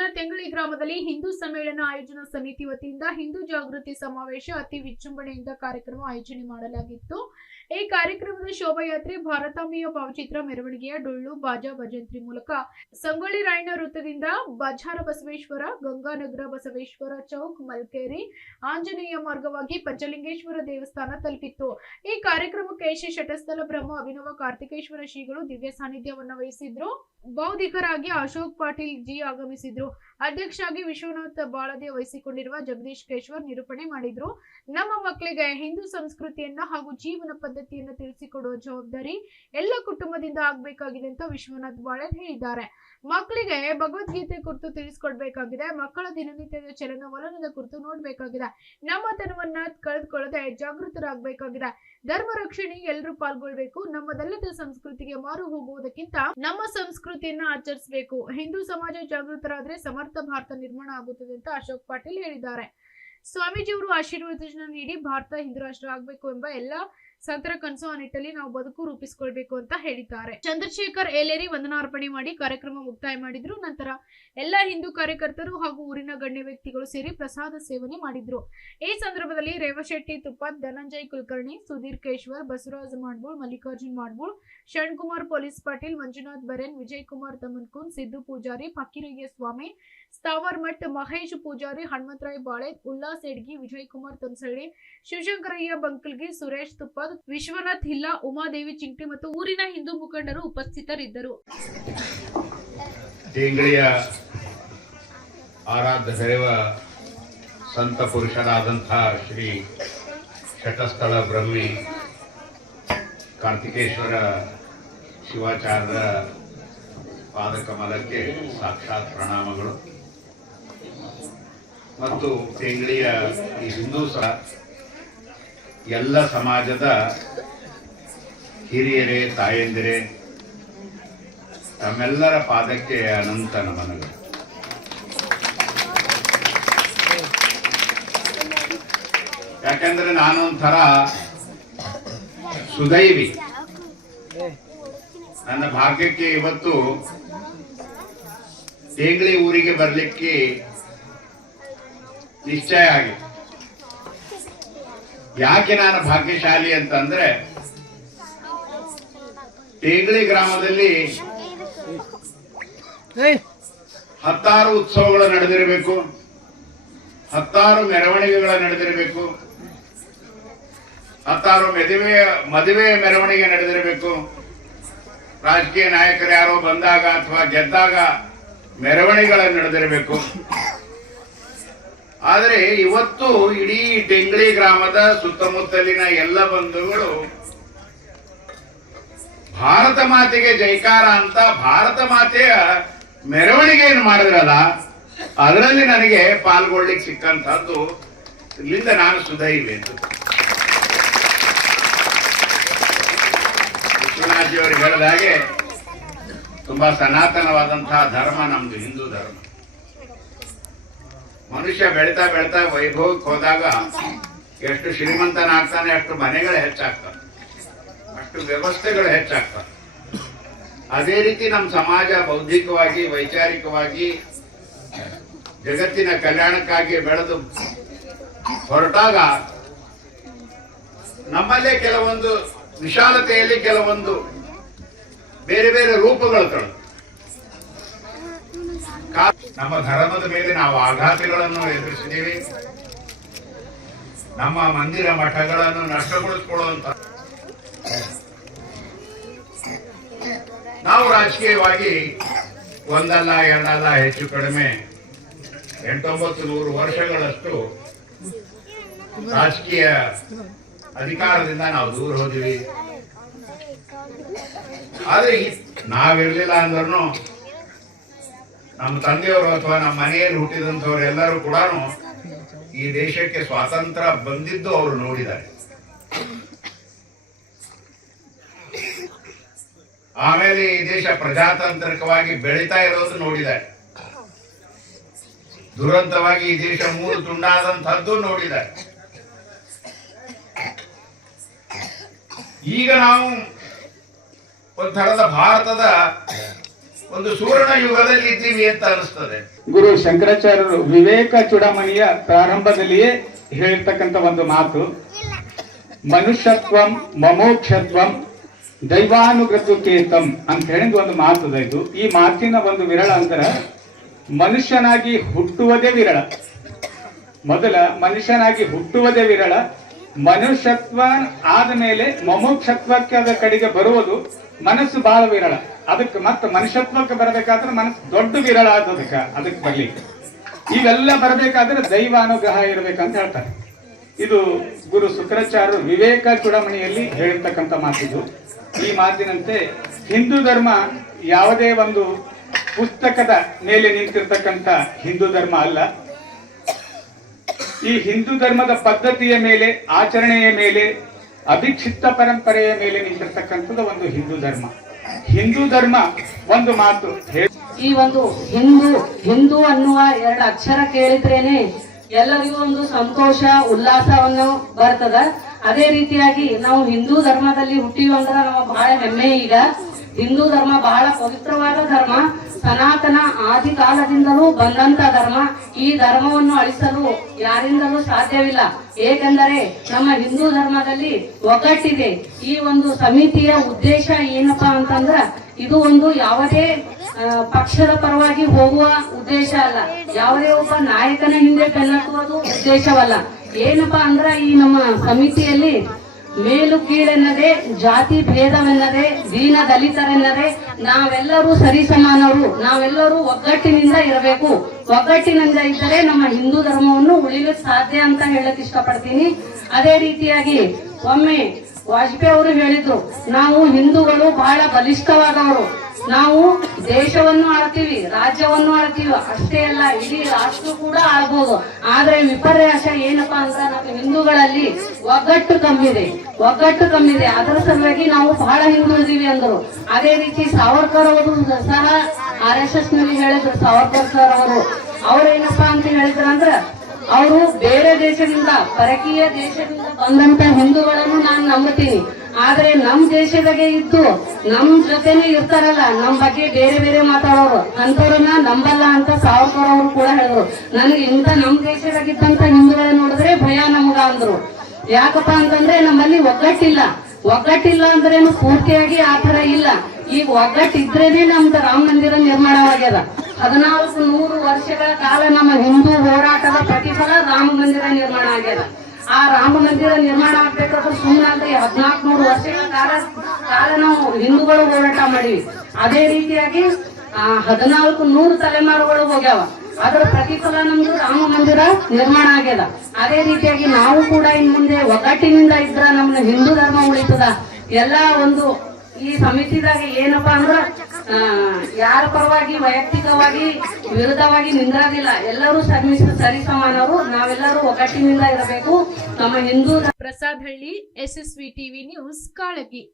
ತಾಲೂಕಿನ ತೆಂಗಳಿ ಗ್ರಾಮದಲ್ಲಿ ಹಿಂದೂ ಸಮ್ಮೇಳನ ಆಯೋಜನಾ ಸಮಿತಿ ವತಿಯಿಂದ ಹಿಂದೂ ಜಾಗೃತಿ ಸಮಾವೇಶ ಅತಿ ವಿಜೃಂಭಣೆಯಿಂದ ಕಾರ್ಯಕ್ರಮ ಆಯೋಜನೆ ಮಾಡಲಾಗಿತ್ತು. ಈ ಕಾರ್ಯಕ್ರಮದ ಶೋಭಾಯಾತ್ರೆ ಭಾರತಾಂಬೆಯ ಭಾವಚಿತ್ರ ಮೆರವಣಿಗೆಯ ಡೊಳ್ಳು ಬಾಜಾ ಭಜಂತ್ರಿ ಮೂಲಕ ಸಂಗೊಳ್ಳಿ ರಾಯಣ್ಣ ವೃತ್ತದಿಂದ ಬಜಾರ ಬಸವೇಶ್ವರ, ಗಂಗಾನಗರ ಬಸವೇಶ್ವರ ಚೌಕ್, ಮಲ್ಕೇರಿ, ಆಂಜನೇಯ ಮಾರ್ಗವಾಗಿ ಪಂಚಲಿಂಗೇಶ್ವರ ದೇವಸ್ಥಾನ ತಲುಪಿತ್ತು. ಈ ಕಾರ್ಯಕ್ರಮಕ್ಕೆ ಶ್ರೀ ಶಟಸ್ಥಲ ಬ್ರಹ್ಮ ಅಭಿನವ ಕಾರ್ತಿಕೇಶ್ವರ ಶ್ರೀಗಳು ದಿವ್ಯ ಸಾನ್ನಿಧ್ಯವನ್ನು ವಹಿಸಿದ್ರು. ಬೌದ್ಧಿಕರಾಗಿ ಅಶೋಕ್ ಪಾಟೀಲ್ ಜಿ ಆಗಮಿಸಿದ್ರು. ಅಧ್ಯಕ್ಷರಾಗಿ ವಿಶ್ವನಾಥ್ ಬಾಳದೆ ವಹಿಸಿಕೊಂಡಿರುವ ಜಗದೀಶ್ ಕೇಶ್ವರ್ ನಿರೂಪಣೆ ಮಾಡಿದ್ರು. ನಮ್ಮ ಮಕ್ಕಳಿಗೆ ಹಿಂದೂ ಸಂಸ್ಕೃತಿಯನ್ನ ಹಾಗೂ ಜೀವನ ಪದ್ಧತಿಯನ್ನು ತಿಳಿಸಿಕೊಡುವ ಜವಾಬ್ದಾರಿ ಎಲ್ಲ ಕುಟುಂಬದಿಂದ ಆಗಬೇಕಾಗಿದೆ ಅಂತ ವಿಶ್ವನಾಥ್ ಬಾಳದ್ ಹೇಳಿದ್ದಾರೆ. ಮಕ್ಕಳಿಗೆ ಭಗವದ್ಗೀತೆ ಕುರಿತು ತಿಳಿಸಿಕೊಡ್ಬೇಕಾಗಿದೆ. ಮಕ್ಕಳ ದಿನನಿತ್ಯದ ಚಲನವಲನದ ಕುರಿತು ನೋಡ್ಬೇಕಾಗಿದೆ. ನಮ್ಮ ತನವನ್ನ ಕಳೆದುಕೊಳ್ಳದೆ ಜಾಗೃತರಾಗಬೇಕಾಗಿದೆ. ಧರ್ಮ ರಕ್ಷಣೆ ಎಲ್ಲರೂ ಪಾಲ್ಗೊಳ್ಬೇಕು. ನಮ್ಮದಲ್ಲದ ಸಂಸ್ಕೃತಿಗೆ ಮಾರು ಹೋಗುವುದಕ್ಕಿಂತ ನಮ್ಮ ಸಂಸ್ಕೃತಿಯನ್ನ ಆಚರಿಸಬೇಕು. ಹಿಂದೂ ಸಮಾಜ ಜಾಗೃತರಾದ್ರೆ ಸಮರ್ಥ ಭಾರತ ನಿರ್ಮಾಣ ಆಗುತ್ತದೆ ಅಂತ ಅಶೋಕ್ ಪಾಟೀಲ್ ಹೇಳಿದ್ದಾರೆ. ಸ್ವಾಮೀಜಿಯವರು ಆಶೀರ್ವಚನ ನೀಡಿ ಭಾರತ ಹಿಂದೂ ರಾಷ್ಟ್ರ ಆಗಬೇಕು ಎಂಬ ಎಲ್ಲ ಸಂತರ ಕನಸು ಆ ನಿಟ್ಟಲ್ಲಿ ನಾವು ಬದುಕು ರೂಪಿಸಿಕೊಳ್ಬೇಕು ಅಂತ ಹೇಳಿದ್ದಾರೆ. ಚಂದ್ರಶೇಖರ್ ಏಲೇರಿ ವಂದನಾರ್ಪಣೆ ಮಾಡಿ ಕಾರ್ಯಕ್ರಮ ಮುಕ್ತಾಯ ಮಾಡಿದ್ರು. ನಂತರ ಎಲ್ಲ ಹಿಂದೂ ಕಾರ್ಯಕರ್ತರು ಹಾಗೂ ಊರಿನ ಗಣ್ಯ ವ್ಯಕ್ತಿಗಳು ಸೇರಿ ಪ್ರಸಾದ ಸೇವನೆ ಮಾಡಿದ್ರು. ಈ ಸಂದರ್ಭದಲ್ಲಿ ರೇವಶೆಟ್ಟಿ ತುಪ್ಪತ್, ಧನಂಜಯ್ ಕುಲಕರ್ಣಿ, ಸುಧೀರ್ ಕೇಶ್ವರ್, ಬಸವರಾಜ್ ಮಾಡ್ಬೋಳ್, ಮಲ್ಲಿಕಾರ್ಜುನ್ ಮಾಡ್ಬೋಳ್, ಶರಣ್ ಪೊಲೀಸ್ ಪಾಟೀಲ್, ಮಂಜುನಾಥ್ ಬರೆನ್, ವಿಜಯ್ ಕುಮಾರ್ ತಮನ್ಕುನ್, ಸಿದ್ದು ಪೂಜಾರಿ, ಫಕೀರಯ್ಯ ಸ್ವಾಮಿ, ಸ್ಥಾವರ್ ಮಠ್, ಮಹೇಶ್ ಪೂಜಾರಿ, ಹನುಮಂತರಾಯ್ ಬಾಳೆ, ಉಲ್ಲಾಸ್ ಎಡ್ಗಿ, ವಿಜಯ್ ಕುಮಾರ್ ತೊನ್ಸಳ್ಳಿ, ಶಿವಶಂಕರಯ್ಯ ಬಂಕಲ್ಗಿ, ಸುರೇಶ್ ತುಪ್ಪದ್, ವಿಶ್ವನಾಥ್ ಹಿಲ್ಲಾ, ಉಮಾದೇವಿ ಚಿಂಕ್ಟಿ ಮತ್ತು ಊರಿನ ಹಿಂದೂ ಮುಖಂಡರು ಉಪಸ್ಥಿತರಿದ್ದರು. ತೆಂಗಳಿಯ ಆರಾಧ್ಯ ದೈವ ಸಂತ ಪುರುಷರಾದಂತಹ ಶ್ರೀ ಶಟಸ್ಥಳ ಬ್ರಹ್ಮಿ ಕಾರ್ತಿಕೇಶ್ವರ ಶಿವಾಚಾರ್ಯರ ಪಾದಕಮಲಕ್ಕೆ ಸಾಕ್ಷಾತ್ ಪ್ರಣಾಮಗಳು. ಮತ್ತು ತೆಂಗಳಿಯ ಈ ಹಿಂದೂ ಎಲ್ಲ ಸಮಾಜದ ಹಿರಿಯರೇ, ತಾಯಂದಿರೇ, ತಮ್ಮೆಲ್ಲರ ಪಾದಕ್ಕೆ ಅನಂತ ನಮನಗಳು. ಯಾಕೆಂದ್ರೆ ನಾನೊಂಥರ ಸುದೈವಿ. ನನ್ನ ಭಾಗ್ಯಕ್ಕೆ ಇವತ್ತು ತೆಂಗಳಿ ಊರಿಗೆ ಬರಲಿಕ್ಕೆ ನಿಶ್ಚಯ ಆಗಿದೆ. ಯಾಕೆ ನಾನು ಭಾಗ್ಯಶಾಲಿ ಅಂತಂದ್ರೆ, ತೆಂಗಳಿ ಗ್ರಾಮದಲ್ಲಿ 10 ಉತ್ಸವಗಳು ನಡೆದಿರಬೇಕು, 10 ಮೆರವಣಿಗೆಗಳು ನಡೆದಿರಬೇಕು, 10 ಮದುವೆ ಮೆರವಣಿಗೆ ನಡೆದಿರಬೇಕು. ರಾಜಕೀಯ ನಾಯಕರು ಯಾರೋ ಬಂದಾಗ ಅಥವಾ ಗೆದ್ದಾಗ ಮೆರವಣಿಗೆಗಳು ನಡೆದಿರಬೇಕು. ಆದರೆ ಇವತ್ತು ಇಡೀ ತೆಂಗಳಿ ಗ್ರಾಮದ ಸುತ್ತಮುತ್ತಲಿನ ಎಲ್ಲ ಬಂಧುಗಳು ಭಾರತ ಮಾತೆಗೆ ಜೈಕಾರ ಅಂತ ಭಾರತ ಮಾತೆಯ ಮೆರವಣಿಗೆಯನ್ನು ಮಾಡಿದ್ರಲ್ಲ, ಅದರಲ್ಲಿ ನನಗೆ ಪಾಲ್ಗೊಳ್ಳಿಕ್ಕೆ ಸಿಕ್ಕಂತಹದ್ದು. ಇಲ್ಲಿಂದ ನಾನು ಸುದೈವಿ ಅಂತ ವಿಶ್ವನಾಥ್ಜಿಯವರು ಹೇಳಿದ ಹಾಗೆ ತುಂಬಾ ಸನಾತನವಾದಂತಹ ಧರ್ಮ ನಮ್ದು ಹಿಂದೂ ಧರ್ಮ. ಮನುಷ್ಯ ಬೆಳೀತಾ ಬೆಳೀತಾ ವೈಭವಕ್ಕೆ ಹೋದಾಗ ಎಷ್ಟು ಶ್ರೀಮಂತನಾಗ್ತಾನೆ, ಅಷ್ಟು ಮನೆಗಳು ಹೆಚ್ಚಾಗ್ತವೆ, ಅಷ್ಟು ವ್ಯವಸ್ಥೆಗಳು ಹೆಚ್ಚಾಗ್ತವೆ. ಅದೇ ರೀತಿ ನಮ್ಮ ಸಮಾಜ ಬೌದ್ಧಿಕವಾಗಿ, ವೈಚಾರಿಕವಾಗಿ ಜಗತ್ತಿನ ಕಲ್ಯಾಣಕ್ಕಾಗಿ ಬೆಳೆದು ಹೊರಟಾಗ ನಮ್ಮಲ್ಲೇ ಕೆಲವೊಂದು ವಿಶಾಲತೆಯಲ್ಲಿ ಕೆಲವೊಂದು ಬೇರೆ ಬೇರೆ ರೂಪಗಳು ತಳೆದು ನಮ್ಮ ಧರ್ಮದ ಮೇಲೆ ನಾವು ಆಘಾತಗಳನ್ನು ಎದುರಿಸಿದ್ದೀವಿ. ನಮ್ಮ ಮಂದಿರ ಮಠಗಳನ್ನು ನಷ್ಟಗೊಳಿಸಿಕೊಳ್ಳುವಂತ ನಾವು ರಾಜಕೀಯವಾಗಿ ಒಂದಲ್ಲ ಎರಡಲ್ಲ ಹೆಚ್ಚು ಕಡಿಮೆ 800-900 ವರ್ಷಗಳಷ್ಟು ರಾಜಕೀಯ ಅಧಿಕಾರದಿಂದ ನಾವು ದೂರ ಹೋದ್ವಿ. ಆದ್ರೆ ನಾವಿರ್ಲಿಲ್ಲ ಅಂದ್ರೂ ನಮ್ಮ ತಂದೆಯವರು ಅಥವಾ ನಮ್ಮ ಮನೆಯಲ್ಲಿ ಹುಟ್ಟಿದಂಥವ್ರು ಎಲ್ಲರೂ ಕೂಡ ಈ ದೇಶಕ್ಕೆ ಸ್ವಾತಂತ್ರ್ಯ ಬಂದಿದ್ದು ಅವರು ನೋಡಿದ್ದಾರೆ. ಆಮೇಲೆ ಈ ದೇಶ ಪ್ರಜಾತಾಂತ್ರಿಕವಾಗಿ ಬೆಳೀತಾ ಇರೋದು ನೋಡಿದ್ದಾರೆ. ದುರಂತವಾಗಿ ಈ ದೇಶ 3 ತುಂಡಾದಂತಹದ್ದು ನೋಡಿದ್ದಾರೆ. ಈಗ ನಾವು ಒಂಥರದ ಭಾರತದ ಒಂದು ಸುವರ್ಣ ಯುಗದಲ್ಲಿ ಇದ್ದೀವಿ ಅಂತ ಅನಿಸ್ತದೆ. ಗುರು ಶಂಕರಾಚಾರ್ಯರು ವಿವೇಕ ಚೂಡಾಮಣಿಯ ಪ್ರಾರಂಭದಲ್ಲಿಯೇ ಹೇಳಿರ್ತಕ್ಕಂಥ ಒಂದು ಮಾತು, ಮನುಷ್ಯತ್ವಂ ಮಮೋಕ್ಷತ್ವಂ ದೈವಾನುಗತುಕೇತಂ ಅಂತ ಹೇಳಿದ ಒಂದು ಮಾತದ. ಇದು ಈ ಮಾತಿನ ಒಂದು ವಿರಳ ಅಂತರ, ಮನುಷ್ಯನಾಗಿ ಹುಟ್ಟುವುದೇ ವಿರಳ. ಮೊದಲ ಮನುಷ್ಯನಾಗಿ ಹುಟ್ಟುವುದೇ ವಿರಳ. ಮನುಷ್ಯತ್ವ ಆದ ಮೇಲೆ ಮಮೋಕ್ಷತ್ವಕ್ಕೆ ಅದರ ಕಡೆಗೆ ಬರುವುದು ಮನಸ್ಸು ಬಹಳ ವಿರಳ. ಅದಕ್ಕೆ ಮತ್ತೆ ಮನುಷ್ಯತ್ವಕ್ಕೆ ಬರಬೇಕಾದ್ರೆ ಮನಸ್ಸು ದೊಡ್ಡ ವಿರಳ ಅದಕ್ಕೆ ಬರ್ಲಿಕ್ಕೆ. ಇವೆಲ್ಲ ಬರಬೇಕಾದ್ರೆ ದೈವ ಅನುಗ್ರಹ ಇರಬೇಕಂತ ಹೇಳ್ತಾರೆ. ಇದು ಗುರು ಶುಕ್ರಾಚಾರ್ಯರು ವಿವೇಕ ಚೂಡಾಮಣಿಯಲ್ಲಿ ಹೇಳಿರ್ತಕ್ಕಂಥ ಮಾತಿದು. ಈ ಮಾತಿನಂತೆ ಹಿಂದೂ ಧರ್ಮ ಯಾವುದೇ ಒಂದು ಪುಸ್ತಕದ ಮೇಲೆ ನಿಂತಿರ್ತಕ್ಕಂಥ ಹಿಂದೂ ಧರ್ಮ ಅಲ್ಲ. ಈ ಹಿಂದೂ ಧರ್ಮದ ಪದ್ಧತಿಯ ಮೇಲೆ, ಆಚರಣೆಯ ಮೇಲೆ, ಅಭಿಕ್ಷಿಪ್ತ ಪರಂಪರೆಯ ಮೇಲೆ ನಿಂತಿರ್ತಕ್ಕಂಥದ್ದು ಒಂದು ಹಿಂದೂ ಧರ್ಮ. ಹಿಂದೂ ಧರ್ಮ ಒಂದು ಮಾತು ಈ ಒಂದು ಹಿಂದೂ ಅನ್ನುವ ಎರಡು ಅಕ್ಷರ ಕೇಳಿದ್ರೇನೆ ಎಲ್ಲರಿಗೂ ಒಂದು ಸಂತೋಷ ಉಲ್ಲಾಸವನ್ನು ಬರ್ತದ. ಅದೇ ರೀತಿಯಾಗಿ ನಾವು ಹಿಂದೂ ಧರ್ಮದಲ್ಲಿ ಹುಟ್ಟಿವಿ ಅಂದ್ರೆ ನಮ್ಮ ಬಹಳ ಹೆಮ್ಮೆ. ಈಗ ಹಿಂದೂ ಧರ್ಮ ಬಹಳ ಪವಿತ್ರವಾದ ಧರ್ಮ, ಸನಾತನ ಆದಿ ಕಾಲದಿಂದಲೂ ಬಂದಂತ ಧರ್ಮ. ಈ ಧರ್ಮವನ್ನು ಅಳಿಸಲು ಯಾರಿಂದಲೂ ಸಾಧ್ಯವಿಲ್ಲ. ಏಕೆಂದರೆ ನಮ್ಮ ಹಿಂದೂ ಧರ್ಮದಲ್ಲಿ ಒಗ್ಗಟ್ಟಿದೆ. ಈ ಒಂದು ಸಮಿತಿಯ ಉದ್ದೇಶ ಏನಪ್ಪಾ ಅಂತಂದ್ರ, ಇದು ಒಂದು ಯಾವುದೇ ಪಕ್ಷದ ಪರವಾಗಿ ಹೋಗುವ ಉದ್ದೇಶ ಅಲ್ಲ, ಯಾವುದೇ ಒಬ್ಬ ನಾಯಕನ ಹಿಂದೆ ಬೆನ್ನತ್ತುವುದು ಉದ್ದೇಶವಲ್ಲ. ಏನಪ್ಪಾ ಅಂದ್ರ ಈ ನಮ್ಮ ಸಮಿತಿಯಲ್ಲಿ ಮೇಲು ಕೀಳೆನ್ನದೆ, ಜಾತಿ ಭೇದವೆನ್ನದೆ, ದೀನ ದಲಿತರೆನ್ನದೆ ನಾವೆಲ್ಲರೂ ಸರಿಸಮಾನರು, ನಾವೆಲ್ಲರೂ ಒಗ್ಗಟ್ಟಿನಿಂದ ಇರಬೇಕು. ಒಗ್ಗಟ್ಟಿನಿಂದ ಇದ್ದರೆ ನಮ್ಮ ಹಿಂದೂ ಧರ್ಮವನ್ನು ಉಳಿಲಿಕ್ಕೆ ಸಾಧ್ಯ ಅಂತ ಹೇಳಕ್ ಇಷ್ಟಪಡ್ತೀನಿ. ಅದೇ ರೀತಿಯಾಗಿ ಒಮ್ಮೆ ವಾಜಪೇಯಿ ಅವರು ಹೇಳಿದ್ರು, ನಾವು ಹಿಂದೂಗಳು ಬಹಳ ಬಲಿಷ್ಠವಾದವರು, ನಾವು ದೇಶವನ್ನು ಆಳ್ತೀವಿ, ರಾಜ್ಯವನ್ನು ಆಳ್ತೀವಿ, ಅಷ್ಟೇ ಅಲ್ಲ ಇಡೀ ರಾಷ್ಟ್ರ ಕೂಡ ಆಳ್ಬಹುದು. ಆದ್ರೆ ವಿಪರ್ಯಾಸ ಏನಪ್ಪಾ ಅಂದ್ರೆ ನಮ್ಮ ಹಿಂದೂಗಳಲ್ಲಿ ಒಗ್ಗಟ್ಟು ಕಮ್ಮಿದೆ. ಅದರ ಸಲುವಾಗಿ ನಾವು ಬಹಳ ಹಿಂದುಳಿದೀವಿ ಅಂದರು. ಅದೇ ರೀತಿ ಸಾವರ್ಕರ್ ಅವರು ಸಹ RSS ನಲ್ಲಿ ಹೇಳಿದ್ರು. ಸಾವರ್ಕರ್ ಸರ್ ಅವ್ರೇನಪ್ಪಾ ಅಂತ ಹೇಳಿದ್ರಂದ್ರ, ಅವರು ಬೇರೆ ದೇಶದಿಂದ, ಪರಕೀಯ ದೇಶದಿಂದ ಬಂದಂತ ಹಿಂದೂಗಳನ್ನು ನಾನು ನಂಬುತ್ತೀನಿ, ಆದ್ರೆ ನಮ್ ದೇಶದಾಗೆ ಇದ್ದು ನಮ್ ಜೊತೆನೆ ಇರ್ತಾರಲ್ಲ, ನಮ್ ಬಗ್ಗೆ ಬೇರೆ ಬೇರೆ ಮಾತಾಡೋರು ಅಂತವ್ರನ್ನ ನಂಬಲ್ಲ ಅಂತ ಸಾವರ್ಕರ್ ಅವರು ಕೂಡ ಹೇಳಿದ್ರು. ನನ್ಗೆ ಇಂತ ನಮ್ ದೇಶದಾಗಿದ್ದಂತ ಹಿಂದೂಗಳನ್ನ ನೋಡಿದ್ರೆ ಭಯ ನಮ್ಗ ಅಂದ್ರು. ಯಾಕಪ್ಪ ಅಂತಂದ್ರೆ ನಮ್ಮಲ್ಲಿ ಒಗ್ಗಟ್ಟಿಲ್ಲ ಅಂದ್ರೇನು ಪೂರ್ತಿಯಾಗಿ ಆತರ ಇಲ್ಲ. ಈಗ ಒಗ್ಗಟ್ಟಿದ್ರೇನೆ ನಮ್ದು ರಾಮ ಮಂದಿರ ನಿರ್ಮಾಣವಾಗ್ಯದ. 1400 ವರ್ಷಗಳ ಕಾಲ ನಮ್ಮ ಹಿಂದೂ ಹೋರಾಟದ ಪ್ರತಿಫಲ ರಾಮ ಮಂದಿರ ನಿರ್ಮಾಣ ಆಗ್ಯದ. ಆ ರಾಮ ಮಂದಿರ ನಿರ್ಮಾಣ ಆಗ್ಬೇಕಾದ್ರೆ ಸುಮ್ಮನೆ 1400 ವರ್ಷಗಳ ಕಾಲ ನಾವು ಹಿಂದೂಗಳು ಹೋರಾಟ ಮಾಡಿವಿ. ಅದೇ ರೀತಿಯಾಗಿ 1400 ತಲೆಮಾರುಗಳು ಹೋಗ್ಯಾವ. ಅದರ ಪ್ರತಿಫಲ ನಮ್ದು ರಾಮ ಮಂದಿರ ನಿರ್ಮಾಣ ಆಗ್ಯದ. ಅದೇ ರೀತಿಯಾಗಿ ನಾವು ಕೂಡ ಇನ್ ಮುಂದೆ ಒಗ್ಗಟ್ಟಿನಿಂದ ಇದ್ರ ನಮ್ಮ ಹಿಂದೂ ಧರ್ಮ ಉಳಿತದ. ಎಲ್ಲಾ ಒಂದು ಈ ಸಮಿತಿದಾಗ ಏನಪ್ಪಾ ಅಂದ್ರ ಯಾರ ಪರವಾಗಿ ವೈಯಕ್ತಿಕವಾಗಿ ವಿರುದ್ಧವಾಗಿ ನಿಂದ್ರದಿಲ್ಲ. ಎಲ್ಲರೂ ಸರಿಸಮಾನರು, ನಾವೆಲ್ಲರೂ ಒಗ್ಗಟ್ಟಿನಿಂದ ಇರಬೇಕು. ನಮ್ಮ ಹಿಂದೂ ಪ್ರಸಾದ್ ಹಳ್ಳಿ, SSV TV ನ್ಯೂಸ್, ಕಾಳಗಿ.